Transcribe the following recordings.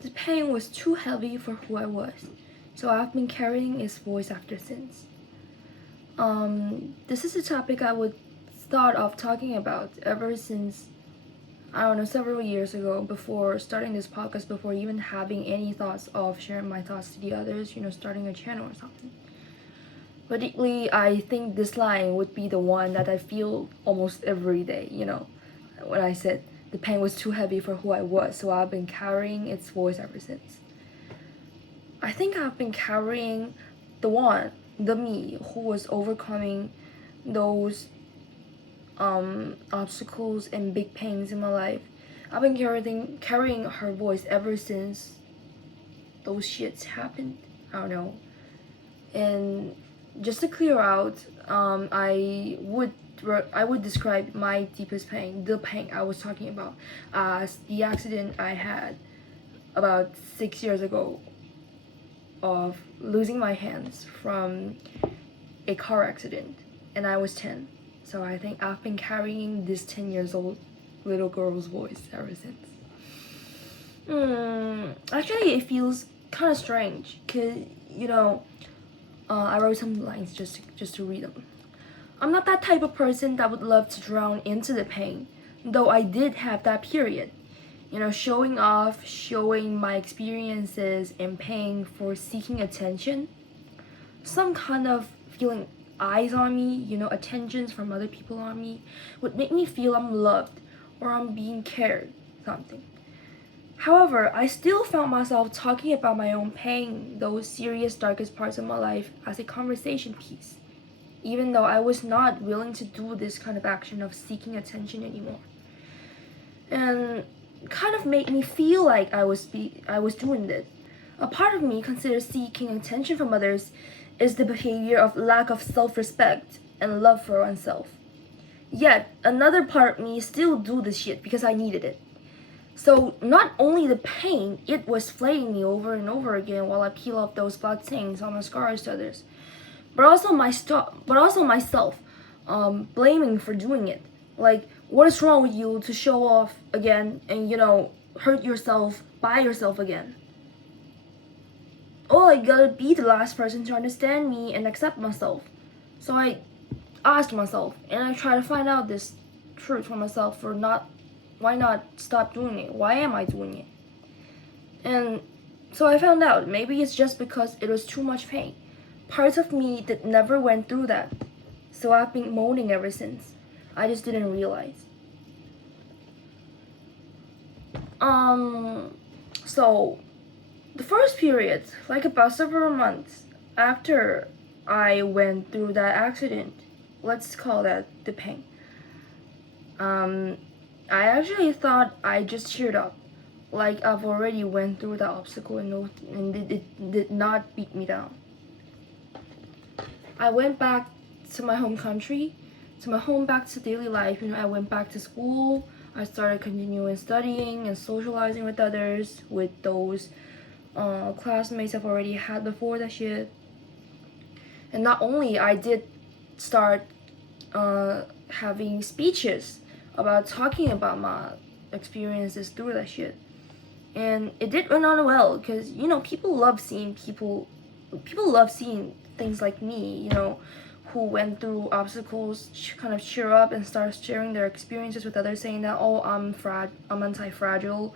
The pain was too heavy for who I was, so I've been carrying its voice after since. This is a topic I would thought of talking about ever since, I don't know, several years ago, before starting this podcast, before even having any thoughts of sharing my thoughts to the others, starting a channel or something. Particularly, I think this line would be the one that I feel almost every day, when I said the pain was too heavy for who I was, so I've been carrying its voice ever since. I think I've been carrying the me who was overcoming those obstacles and big pains in my life. I've been carrying her voice ever since those shits happened. I don't know. And just to clear out, I would describe my deepest pain, the pain I was talking about, as the accident I had about 6 years ago of losing my hands from a car accident, and I was 10. So I think I've been carrying this 10 years old little girl's voice ever since. Actually, it feels kind of strange, because, I wrote some lines just to read them. I'm not that type of person that would love to drown into the pain, though I did have that period. Showing off, showing my experiences and paying for seeking attention. Some kind of feeling eyes on me, attentions from other people on me, would make me feel I'm loved or I'm being cared, something. However, I still found myself talking about my own pain, those serious, darkest parts of my life, as a conversation piece, even though I was not willing to do this kind of action of seeking attention anymore. And kind of made me feel like I was doing this. A part of me considers seeking attention from others is the behavior of lack of self-respect and love for oneself. Yet, another part of me still do this shit because I needed it. So, not only the pain, it was flaying me over and over again while I peel off those blood stains on my scars to others. But also myself, blaming for doing it. Like, what is wrong with you to show off again and, hurt yourself by yourself again? Oh, I gotta be the last person to understand me and accept myself. So I asked myself, and I try to find out this truth for myself why not stop doing it? Why am I doing it? And so I found out, maybe it's just because it was too much pain. Parts of me that never went through that. So I've been moaning ever since. I just didn't realize. So the first period, like about several months after I went through that accident, let's call that the pain. I actually thought I just cheered up, like I've already went through that obstacle and it did not beat me down. I went back to my home country, back to daily life. I went back to school. I started continuing studying and socializing with others, with those classmates I've already had before that shit. And not only I did start having speeches about talking about my experiences through that shit. And it did run on well, because, people love seeing things like me, who went through obstacles, kind of cheer up and start sharing their experiences with others, saying that, oh, I'm anti-fragile,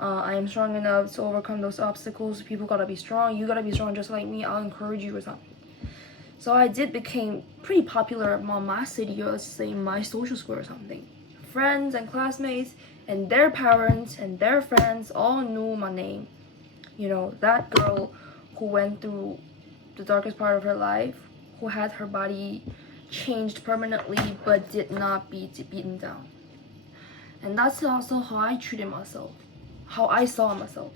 I am strong enough to overcome those obstacles. People gotta be strong. You gotta be strong just like me. I'll encourage you or something. So I did became pretty popular among my city, or let's say my social square or something. Friends and classmates and their parents and their friends all knew my name. That girl who went through the darkest part of her life, who had her body changed permanently but did not be beaten down. And that's also how I treated myself, how I saw myself.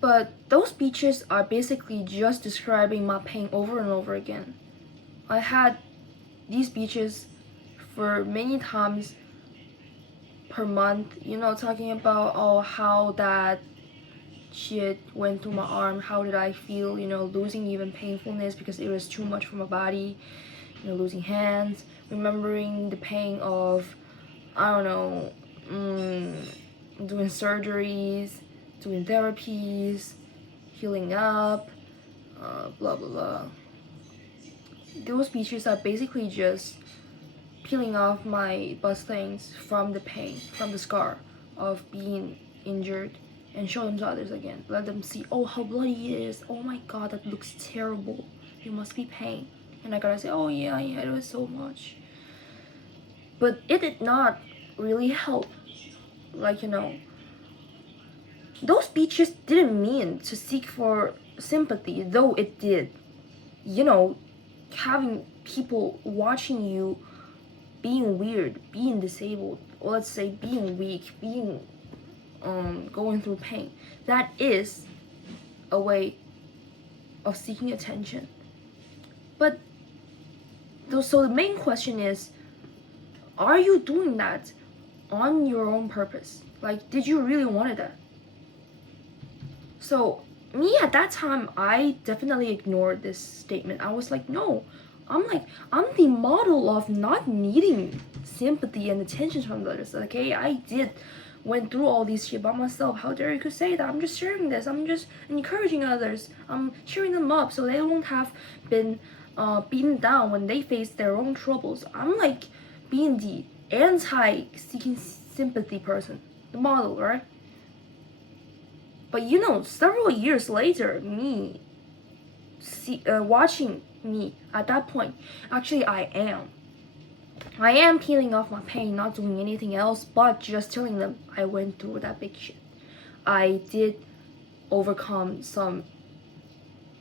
But those speeches are basically just describing my pain over and over again. I had these speeches for many times per month, talking about how that shit went through my arm, how did I feel, losing even painfulness because it was too much for my body, losing hands, remembering the pain of, I don't know, doing surgeries, doing therapies, healing up, blah blah blah. Those speeches are basically just peeling off my bust things from the pain, from the scar of being injured, and show them to others again. Let them see, oh, how bloody it is. Oh my god, that looks terrible. It must be pain. And I gotta say, oh yeah, it was so much. But it did not really help. Like, those speeches didn't mean to seek for sympathy, though it did. Having people watching you being weird, being disabled, or let's say being weak, being going through pain, that is a way of seeking attention. But so the main question is, are you doing that on your own purpose? Like, did you really want that? So me at that time, I definitely ignored this statement. I was like, no, I'm the model of not needing sympathy and attention from others. Okay, I went through all these shit by myself. How dare you could say that? I'm just sharing this. I'm just encouraging others. I'm cheering them up so they won't have been beaten down when they face their own troubles. I'm like being the anti-seeking sympathy person, the model, right? But several years later, me watching me at that point, actually I am peeling off my pain, not doing anything else, but just telling them I went through that big shit. I did overcome some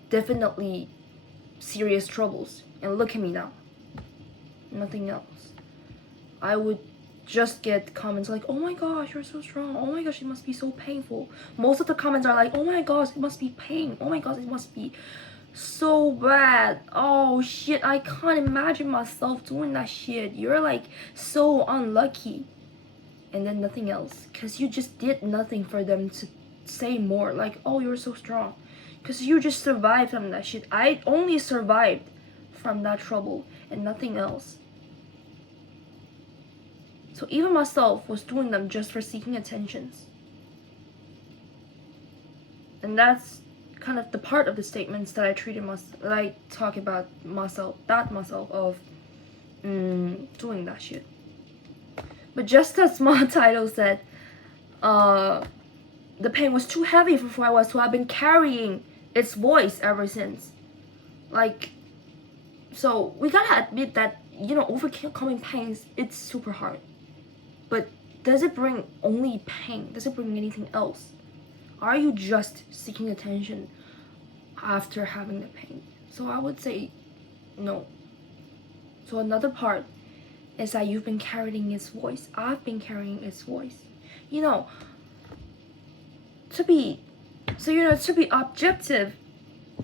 definitely serious troubles, and look at me now. Nothing else. I would just get comments like, oh my gosh, you're so strong. Oh my gosh, it must be so painful. Most of the comments are like, oh my gosh, it must be pain. Oh my gosh, it must be so bad. Oh shit, I can't imagine myself doing that shit. You're like so unlucky. And then nothing else, because you just did nothing for them to say more, like, oh, you're so strong, because you just survived from that shit. I only survived from that trouble and nothing else. So even myself was doing them just for seeking attentions. And that's kind of the part of the statements that that I talk about myself of doing that shit. But just as my title said, the pain was too heavy for who I was, so I've been carrying its voice ever since. Like, so we gotta admit that, overcoming pains, it's super hard. But does it bring only pain? Does it bring anything else? Are you just seeking attention after having the pain? So I would say no. So another part is that you've been carrying its voice. I've been carrying its voice. To be objective,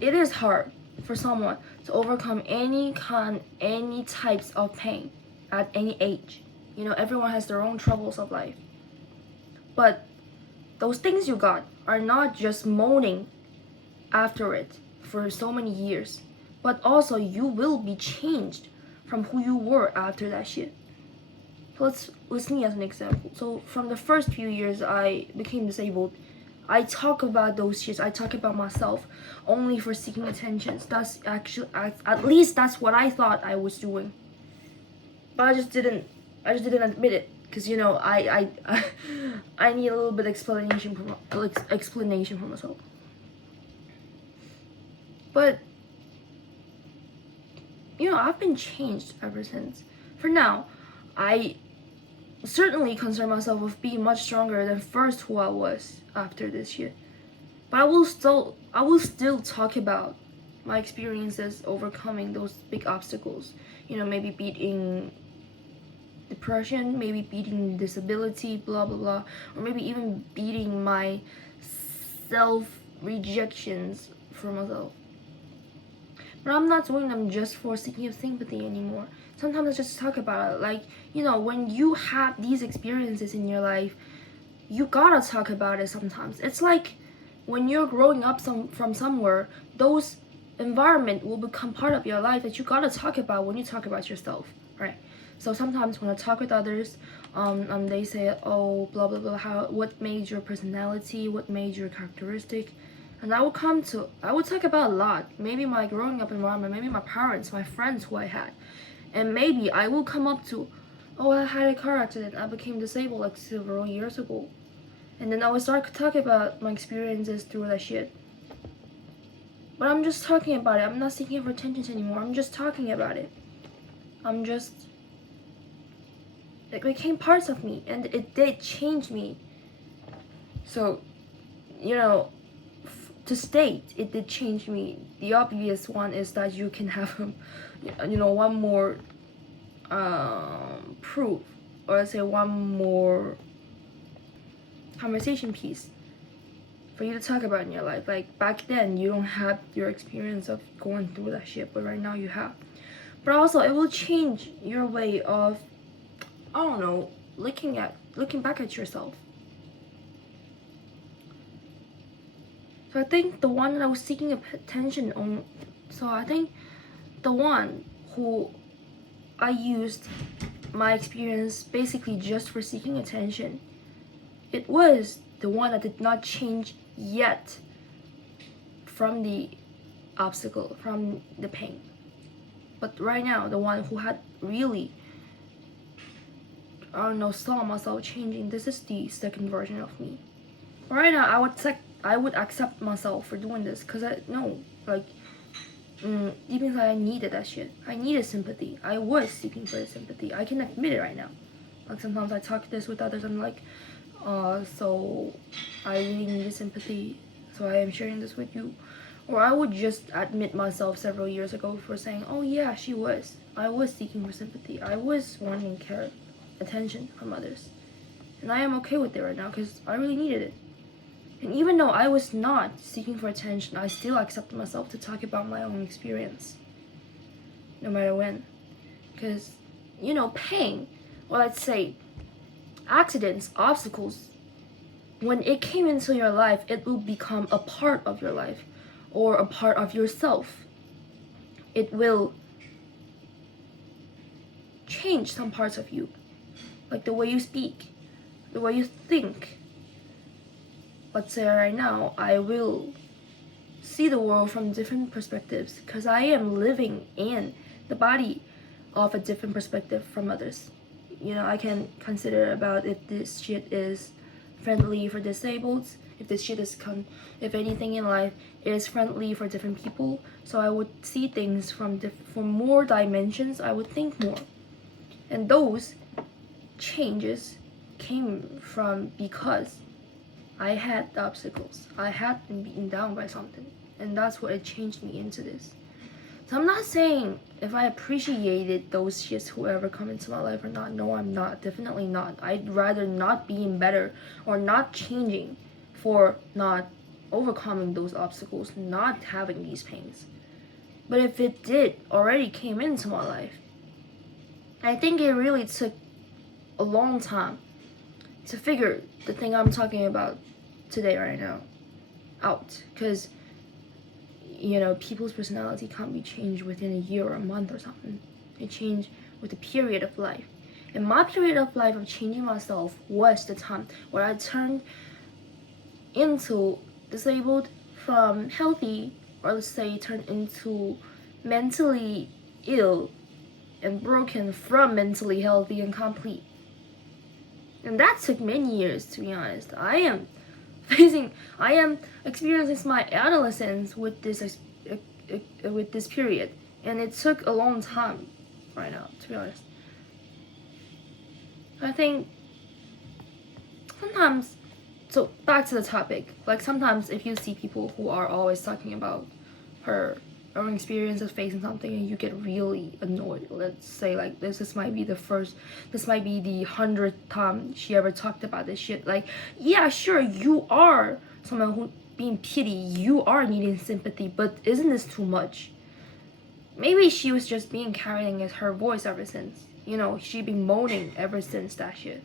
it is hard for someone to overcome any types of pain at any age. Everyone has their own troubles of life. But those things you got are not just moaning after it for so many years, but also you will be changed from who you were after that shit. So let's me as an example. So from the first few years I became disabled, I talk about those shits. I talk about myself only for seeking attention. That's actually, at least that's what I thought I was doing. But I just didn't admit it, because I need a little bit explanation for myself. But I've been changed ever since. For now, I certainly concern myself with being much stronger than first who I was after this year. But I will still talk about my experiences overcoming those big obstacles. Maybe beating depression, maybe beating disability, blah blah blah, or maybe even beating my self-rejections for myself. But I'm not doing them just for seeking sympathy anymore. Sometimes I just talk about it. Like, when you have these experiences in your life, you gotta talk about it sometimes. It's like when you're growing up from somewhere, those environment will become part of your life that you gotta talk about when you talk about yourself, right? So sometimes when I talk with others, they say, oh, blah blah blah, what made your personality, what made your characteristic, and I would talk about a lot, maybe my growing up environment, maybe my parents, my friends who I had, and maybe I will come up to, oh, I had a car accident, I became disabled like several years ago, and then I will start talking about my experiences through that shit. But I'm just talking about it. I'm not seeking for attention anymore. I'm just talking about it. It became parts of me, and it did change me. So, to state it did change me. The obvious one is that you can have, one more proof, or let's say one more conversation piece for you to talk about in your life. Like back then, you don't have your experience of going through that shit, but right now you have. But also, it will change your way of, I don't know, looking back at yourself. So I think the one that I was seeking attention on, so I think the one who I used my experience basically just for seeking attention, it was the one that did not change yet from the obstacle, from the pain. But right now, the one who had really, I don't know, saw myself changing, this is the second version of me. Right now, I would accept myself for doing this, because I know, like, deep inside I needed that shit. I needed sympathy. I was seeking for sympathy. I can admit it right now. Like, sometimes I talk this with others, I'm like, so I really needed sympathy, so I am sharing this with you. Or I would just admit myself several years ago for saying, oh yeah, I was seeking for sympathy. I was wanting care, attention from others. And I am okay with it right now, because I really needed it. And even though I was not seeking for attention, I still accepted myself to talk about my own experience, no matter when. Because, pain, or let's say, accidents, obstacles, when it came into your life, it will become a part of your life, or a part of yourself. It will change some parts of you, like the way you speak, the way you think. Let's say right now, I will see the world from different perspectives, because I am living in the body of a different perspective from others. I can consider about if this shit is friendly for disabled, if this shit is if anything in life is friendly for different people. So I would see things from more dimensions. I would think more, and those changes came from because I had the obstacles. I had been beaten down by something, and that's what it changed me into this. So I'm not saying if I appreciated those shits who ever come into my life or not. No, I'm not. Definitely not. I'd rather not being better or not changing for not overcoming those obstacles, not having these pains. But if it did already came into my life, I think it really took a long time to figure the thing I'm talking about today right now out. Because people's personality can't be changed within a year or a month or something. It changed with a period of life. And my period of life of changing myself was the time where I turned into disabled from healthy, or let's say turned into mentally ill and broken from mentally healthy and complete. And that took many years, to be honest. I am experiencing my adolescence with this period, and it took a long time right now, to be honest. I think sometimes, so back to the topic, like sometimes if you see people who are always talking about her own experience of facing something and you get really annoyed, let's say like this might be the 100th time she ever talked about this shit, like, yeah, sure, you are someone who being pity, you are needing sympathy, but isn't this too much? Maybe she was just being carrying as her voice ever since, she been moaning ever since that shit.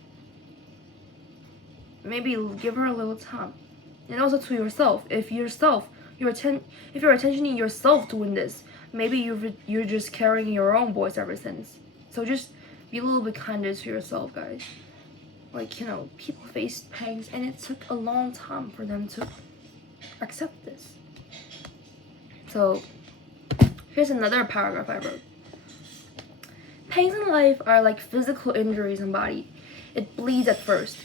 Maybe give her a little time. And also to yourself, if you're attentioning yourself doing this, maybe you're just carrying your own voice ever since. So just be a little bit kinder to yourself, guys. Like, people face pains, and it took a long time for them to accept this. So, here's another paragraph I wrote. Pains in life are like physical injuries in body. It bleeds at first.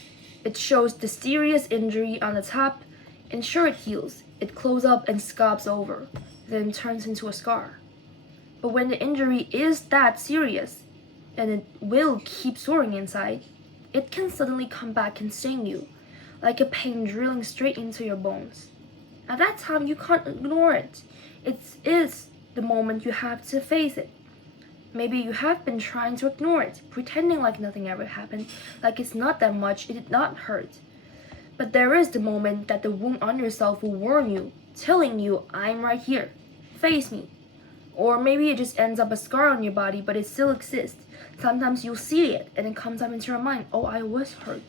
It shows the serious injury on the top, and sure it heals. It closes up and scabs over, then turns into a scar. But when the injury is that serious, and it will keep soaring inside, it can suddenly come back and sting you, like a pain drilling straight into your bones. At that time, you can't ignore it. It is the moment you have to face it. Maybe you have been trying to ignore it, pretending like nothing ever happened, like it's not that much, it did not hurt. But there is the moment that the wound on yourself will warn you, telling you, I'm right here, face me. Or maybe it just ends up a scar on your body, but it still exists. Sometimes you'll see it, and it comes up into your mind, oh, I was hurt.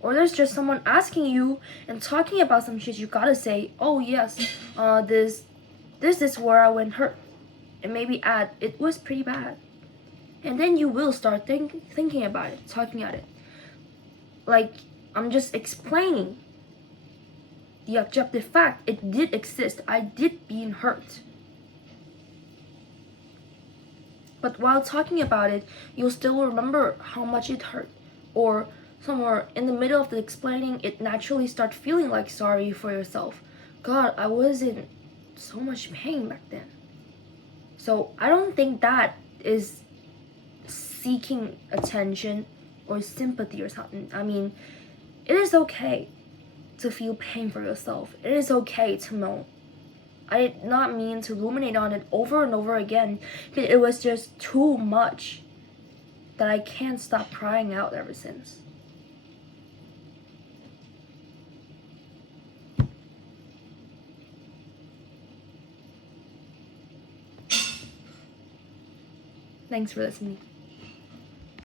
Or there's just someone asking you and talking about some shit you gotta say, oh yes, this is where I went hurt. And maybe add, it was pretty bad. And then you will start thinking about it, talking about it. Like, I'm just explaining the objective fact. It did exist. I did being hurt. But while talking about it, you'll still remember how much it hurt. Or somewhere in the middle of the explaining, it naturally start feeling like sorry for yourself. God, I was in so much pain back then. So I don't think that is seeking attention or sympathy or something. I mean, it is okay to feel pain for yourself. It is okay to know. I did not mean to ruminate on it over and over again, but it was just too much that I can't stop crying out ever since. Thanks for listening.